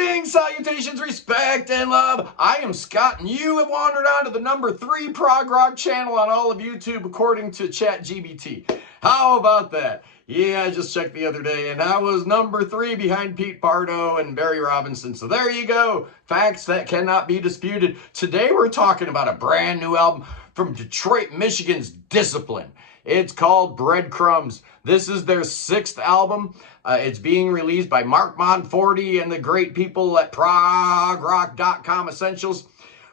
Greetings, salutations, respect, and love. I am Scott, and you have wandered on to the #3 prog rock channel on all of YouTube, according to ChatGPT. How about that? Yeah, I just checked the other day, and I was #3 behind Pete Pardo and Barry Robinson. So there you go. Facts that cannot be disputed. Today we're talking about a brand new album from Detroit, Michigan's Discipline. It's called Breadcrumbs. This is their 6th album. It's being released by Mark Monforti and the great people at progrock.com Essentials.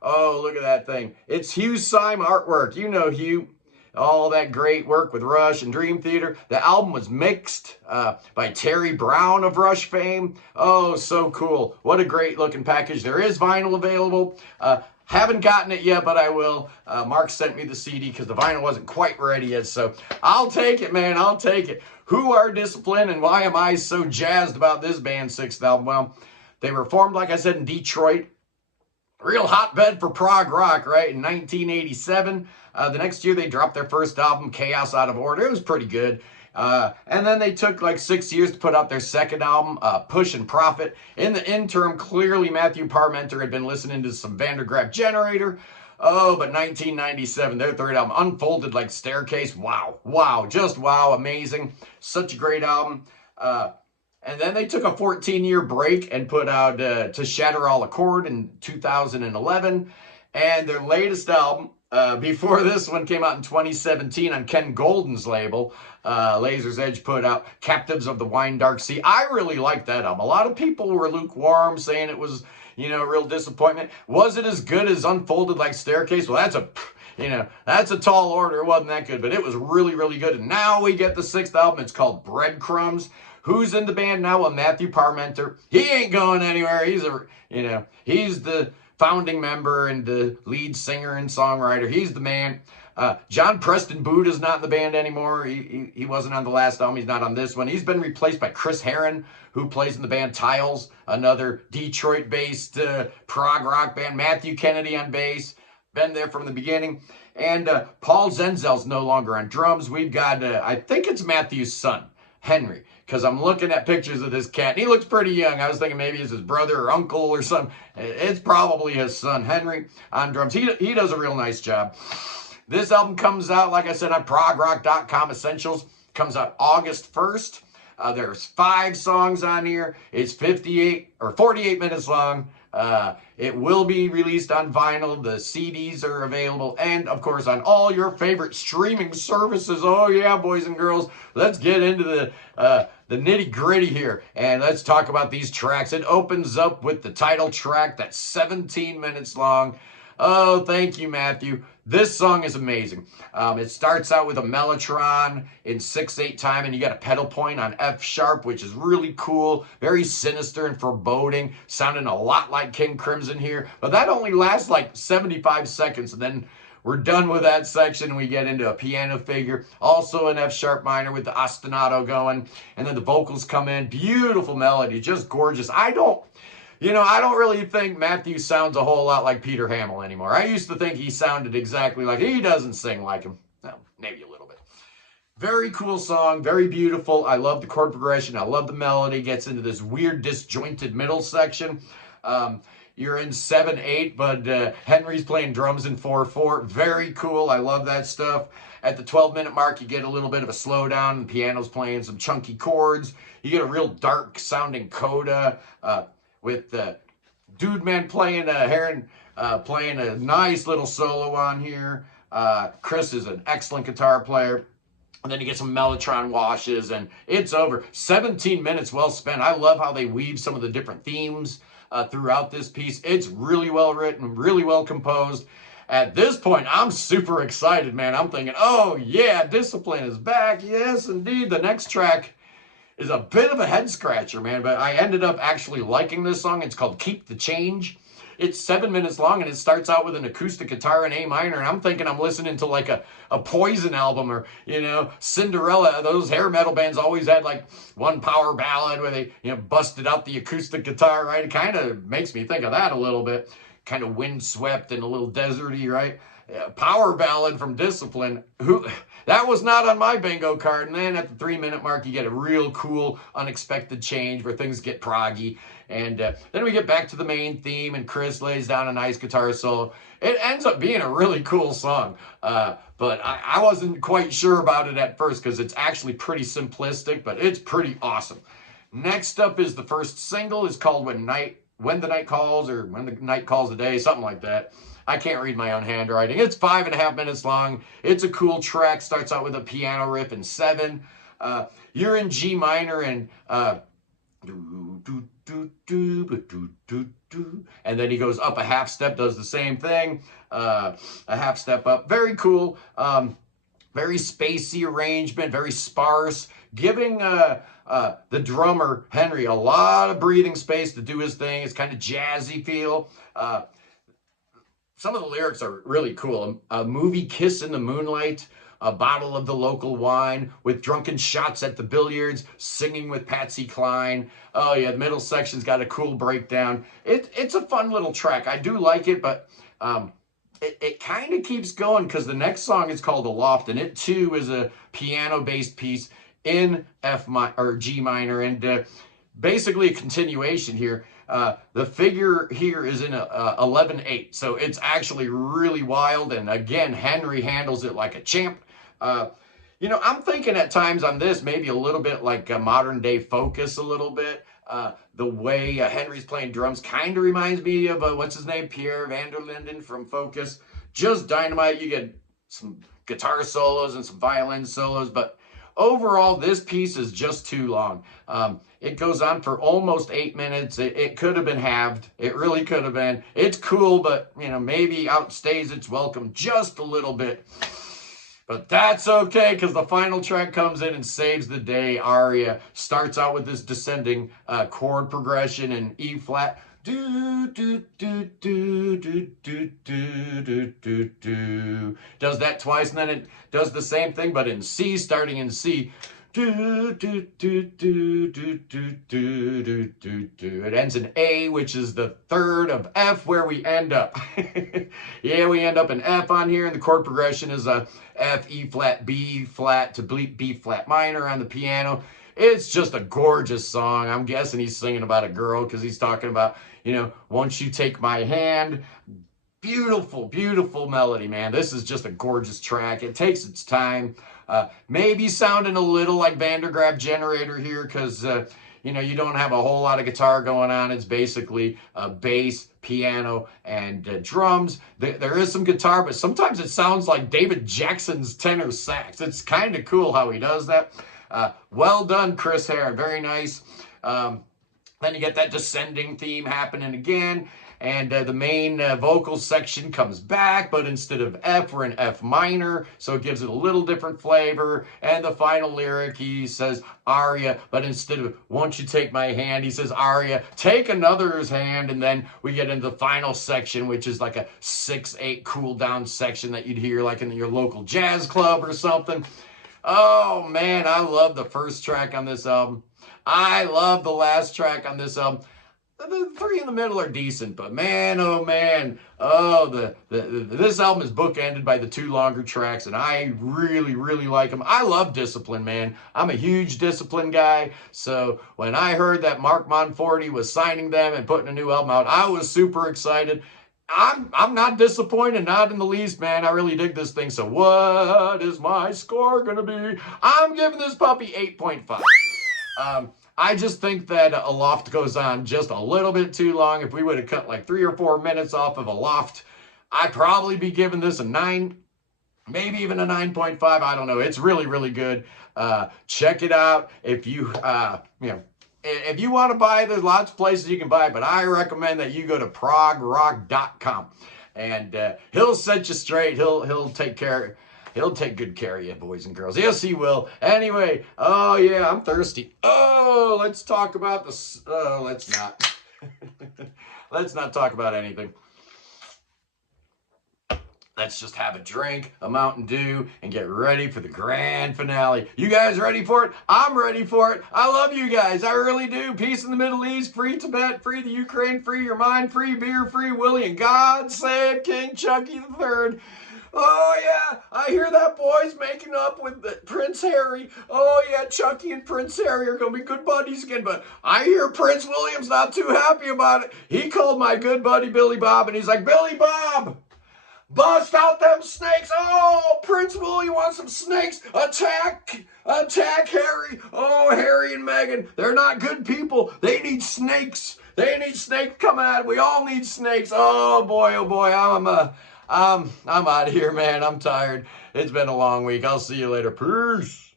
Oh, look at that thing. It's Hugh Syme artwork. You know Hugh. All that great work with Rush and Dream Theater. The album was mixed by Terry Brown of Rush fame. Oh, so cool. What a great looking package. There is vinyl available. Haven't gotten it yet, but I will. Mark sent me the CD because the vinyl wasn't quite ready yet, so I'll take it, man. I'll take it. Who are Discipline, and why am I so jazzed about this band's 6th album? Well, they were formed, like I said, in Detroit. Real hotbed for prog rock, right, in 1987. The next year, they dropped their first album, Chaos Out of Order. It was pretty good. And then they took like 6 years to put out their second album, Push and Profit. In the interim, clearly Matthew Parmenter had been listening to some Vandergraaf Generator. Oh, but 1997, their third album, Unfolded Like Staircase. Wow, wow, just wow, amazing. Such a great album. And then they took a 14-year break and put out To Shatter All Accord in 2011. And their latest album, before this one, came out in 2017 on Ken Golden's label. Laser's Edge put out Captives of the Wine Dark Sea. I really liked that album. A lot of people were lukewarm, saying it was, you know, a real disappointment. Was it as good as Unfolded Like Staircase? Well, that's a tall order. It wasn't that good, but it was really, really good. And now we get the 6th album. It's called Breadcrumbs. Who's in the band now? Well, Matthew Parmenter. He ain't going anywhere. He's the founding member and the lead singer and songwriter. He's the man. John Preston Buda's not in the band anymore. He wasn't on the last album. He's not on this one. He's been replaced by Chris Herron, who plays in the band Tiles, another Detroit-based prog rock band. Matthew Kennedy on bass. Been there from the beginning. And Paul Zenzel's no longer on drums. We've got, I think it's Matthew's son, Henry, because I'm looking at pictures of this cat, and he looks pretty young. I was thinking maybe it's his brother or uncle or something. It's probably his son, Henry, on drums. He does a real nice job. This album comes out, like I said, on progrock.com Essentials. Comes out August 1st. There's 5 songs on here. It's 48 minutes long. It will be released on vinyl. The CDs are available, and of course on all your favorite streaming services. Oh yeah, boys and girls, let's get into the nitty gritty here, and let's talk about these tracks. It opens up with the title track that's 17 minutes long. Oh, thank you, Matthew. This song is amazing. It starts out with a mellotron in 6/8 time, and you got a pedal point on F sharp, which is really cool, very sinister and foreboding, sounding a lot like King Crimson here. But that only lasts like 75 seconds, and then we're done with that section, and we get into a piano figure, also an F sharp minor with the ostinato going, and then the vocals come in. Beautiful melody, just gorgeous. I don't really think Matthew sounds a whole lot like Peter Hamill anymore. I used to think he sounded exactly like him. He doesn't sing like him. No, maybe a little bit. Very cool song, very beautiful. I love the chord progression. I love the melody. Gets into this weird disjointed middle section. You're in 7/8, but Henry's playing drums in 4/4. Very cool. I love that stuff. At the 12-minute mark, you get a little bit of a slowdown. The piano's playing some chunky chords. You get a real dark sounding coda with Dude Man playing playing a nice little solo on here. Chris is an excellent guitar player. And then you get some mellotron washes, and it's over. 17 minutes well spent. I love how they weave some of the different themes throughout this piece. It's really well written, really well composed. At this point, I'm super excited, man. I'm thinking, oh yeah, Discipline is back. Yes, indeed. The next track is a bit of a head scratcher, man, but I ended up actually liking this song. It's called Keep the Change. It's 7 minutes long, and it starts out with an acoustic guitar in A minor, and I'm thinking I'm listening to like a Poison album, or, Cinderella. Those hair metal bands always had like one power ballad where they, busted out the acoustic guitar, right? It kind of makes me think of that a little bit. Kind of windswept and a little deserty, right? power ballad from Discipline. That was not on my bingo card. And then at the 3-minute mark, you get a real cool, unexpected change where things get proggy. And then we get back to the main theme, and Chris lays down a nice guitar solo. It ends up being a really cool song, but I wasn't quite sure about it at first because it's actually pretty simplistic, but it's pretty awesome. Next up is the first single. It's called When the Night Calls, or When the Night Calls the Day, something like that. I can't read my own handwriting. It's 5.5 minutes long. It's a cool track. Starts out with a piano riff in 7. You're in G minor, and and then he goes up a half step, does the same thing, a half step up. Very cool. Very spacey arrangement, very sparse, giving the drummer Henry a lot of breathing space to do his thing. It's kind of jazzy feel. Some of the lyrics are really cool. A movie kiss in the moonlight, a bottle of the local wine, with drunken shots at the billiards, singing with Patsy Cline. Oh yeah, the middle section's got a cool breakdown. It's a fun little track. I do like it, but it kind of keeps going because the next song is called Aloft, and it too is a piano-based piece in G minor, and basically a continuation here. The figure here is in 11/8, so it's actually really wild, and again, Henry handles it like a champ. You know, I'm thinking at times on this, maybe a little bit like a modern day Focus a little bit. The way Henry's playing drums kind of reminds me of, what's his name? Pierre van der Linden from Focus. Just dynamite. You get some guitar solos and some violin solos, but overall, this piece is just too long. It goes on for almost 8 minutes. It could have been halved. It really could have been. It's cool, but, you know, maybe outstays its welcome just a little bit. But that's okay, because the final track comes in and saves the day. Aria starts out with this descending chord progression in E flat. Do, do, do, do, do, do, do, do, do. Does that twice, and then it does the same thing, but in C, starting in C. Do, do, do, do, do, do, do, do, do, do. It ends in A, which is the third of F, where we end up. Yeah, we end up in F on here, and the chord progression is a F, E flat, B flat to B flat minor on the piano. It's just a gorgeous song. I'm guessing he's singing about a girl because he's talking about, you know, won't you take my hand? Beautiful, beautiful melody, man. This is just a gorgeous track. It takes its time. Maybe sounding a little like Vandergraaf Generator here because, you know, you don't have a whole lot of guitar going on. It's basically bass, piano, and drums. There is some guitar, but sometimes it sounds like David Jackson's tenor sax. It's kind of cool how he does that. Well done, Chris Heron. Very nice. Then you get that descending theme happening again. And the main vocal section comes back, but instead of F, we're in F minor, so it gives it a little different flavor. And the final lyric, he says aria, but instead of won't you take my hand, he says aria, take another's hand. And then we get into the final section, which is like a 6/8 cool down section that you'd hear like in your local jazz club or something. Oh man, I love the first track on this album. I love the last track on this album. The three in the middle are decent, but man, oh man, oh, this album is bookended by the 2 longer tracks, and I really, really like them. I love Discipline, man. I'm a huge Discipline guy, so when I heard that Mark Monforti was signing them and putting a new album out, I was super excited. I'm not disappointed, not in the least, man. I really dig this thing. So what is my score gonna be? I'm giving this puppy 8.5. I just think that Aloft goes on just a little bit too long. If we would have cut like 3 or 4 minutes off of Aloft, I'd probably be giving this a 9, maybe even a 9.5. I don't know. It's really, really good. Check it out. If you, you know, if you want to buy it, there's lots of places you can buy it, but I recommend that you go to progrock.com, and he'll set you straight. He'll take care. He'll take good care of you, boys and girls. Yes, he will. Anyway, oh yeah, I'm thirsty. Oh, let's talk about this. Let's not. Let's not talk about anything. Let's just have a drink, a Mountain Dew, and get ready for the grand finale. You guys ready for it? I'm ready for it. I love you guys. I really do. Peace in the Middle East, free Tibet, free the Ukraine, free your mind, free beer, free Willie, and God save King Chucky III. Oh, yeah, I hear that boy's making up with Prince Harry. Oh, yeah, Chucky and Prince Harry are going to be good buddies again. But I hear Prince William's not too happy about it. He called my good buddy Billy Bob, and he's like, Billy Bob, bust out them snakes. Oh, Prince William wants some snakes. Attack Harry. Oh, Harry and Meghan, they're not good people. They need snakes. They need snakes coming out. We all need snakes. Oh boy, I'm out of here, man. I'm tired. It's been a long week. I'll see you later. Peace.